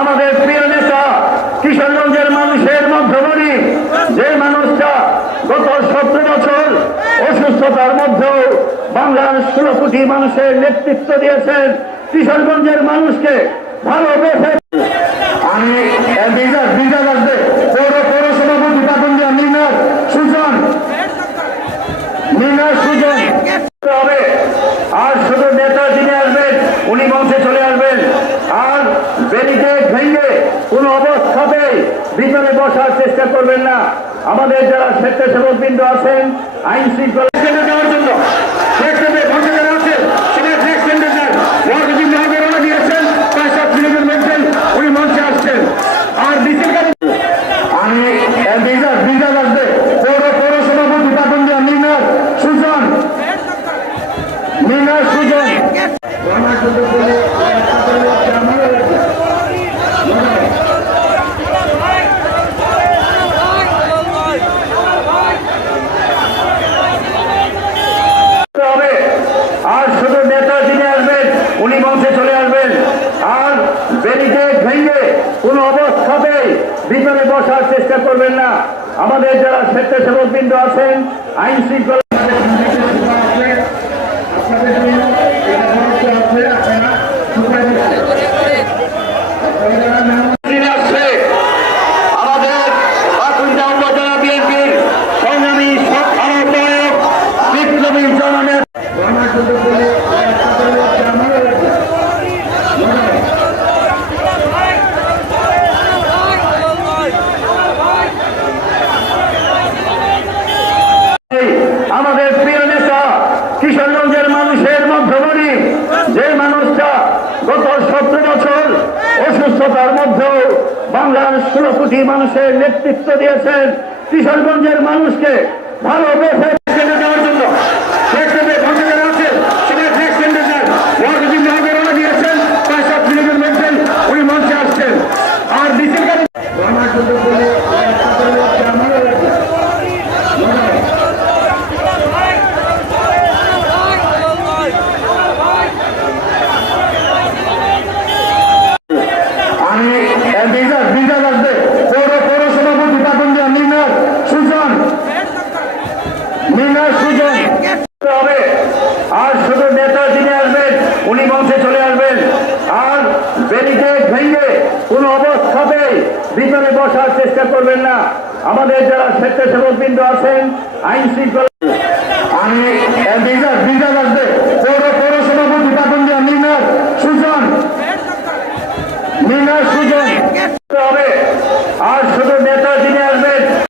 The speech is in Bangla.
আমাদের প্রিয় নেতা কিশোরগঞ্জের মানুষের মধ্যমণি, যে মানুষটা গত সতেরো বছর অসুস্থতার মধ্যেও বাংলার ষোলো কোটি মানুষের নেতৃত্ব দিয়েছেন। কিশোরগঞ্জের মানুষকে ভালোবেসে আমি পৌর পৌরসভাপতি পাতন্দিয়া মিনার সুজন। মিনার সুজন হবে আর শুধু নেতা যিনি আসবেন উনি মঞ্চে চলে আসবেন আর ব্যারিকেড ভেঙে কোন অবস্থাতেই ভিতরে বসার চেষ্টা করবেন না। আমাদের যারা স্বেচ্ছাসেবক বৃন্দ আছেন, আইন শৃঙ্খলা দেওয়ার জন্য সাহেবের ভোটে যারা আছে সেটা শেখ সেন্টার ওয়ার্ডবিন মহাবের ওরা দিয়েছেন পয়সা ফিলিপের বলছেন উনি মঞ্চে আসছেন আর ডিসির গাড়ি আমি বিজয় বিজয় আসবে পৌর পৌরসভাপতি পাতন্দিয়া মিনার সুজন মিনার সুজন হবে আর শুধু নেতা যিনি আসবেন উনি মঞ্চে চলে আসবেন আর ব্যারিকেড ভেঙে কোন অবস্থাতেই ভিতরে বসার চেষ্টা করবেন না। আমাদের যারা স্বেচ্ছাসেবক বৃন্দ আছেন আইন শৃঙ্খলা আপনাদের জন্য এটা মঞ্চ আছে আপনারা সুপার দিন আসছে আমাদের বাকুন্ডা উপজেলা বিএনপির সংগ্রামী আহ্বায়ক বিপ্লবী জননেতা আমাদের প্রিয় নেতা কিশোরগঞ্জের মানুষের মধ্যমণি যে মানুষটা গত সতেরো বছর অসুস্থতার মধ্যেও বাংলার ষোলো কোটি মানুষের নেতৃত্ব দিয়েছেন কিশোরগঞ্জের মানুষকে ভালোবেসে কেন্দ্র দেওয়ার জন্য শেখ সাহেবের ভোটে যারা আছে সেটা শেখ সেন্টার ওয়ার্ডবিন মহাবের ওরা দিয়েছেন পয়সা ফিলিপের বলছেন উনি মঞ্চে আসছেন আর ডিসির গাড়ি আমি বিজয় বিজয় আসবে পৌর পৌরসভাপতি পাতন্দিয়া মিনার সুজন মিনার সুজন হবে আর শুধু নেতা যিনি আসবেন, উনি মঞ্চে চলে আসবেন। আর ব্যারিকেড ভেঙে কোন অবস্থাতেই ভিতরে বসার চেষ্টা করবেন না। আমাদের যারা স্বেচ্ছাসেবক বৃন্দ আছেন, আইন শৃঙ্খলা আমি বিজয় বিজয় আসবে। পৌর পৌরসভাপতি পাতন্দিয়া মিনার সুজন। মিনার হবে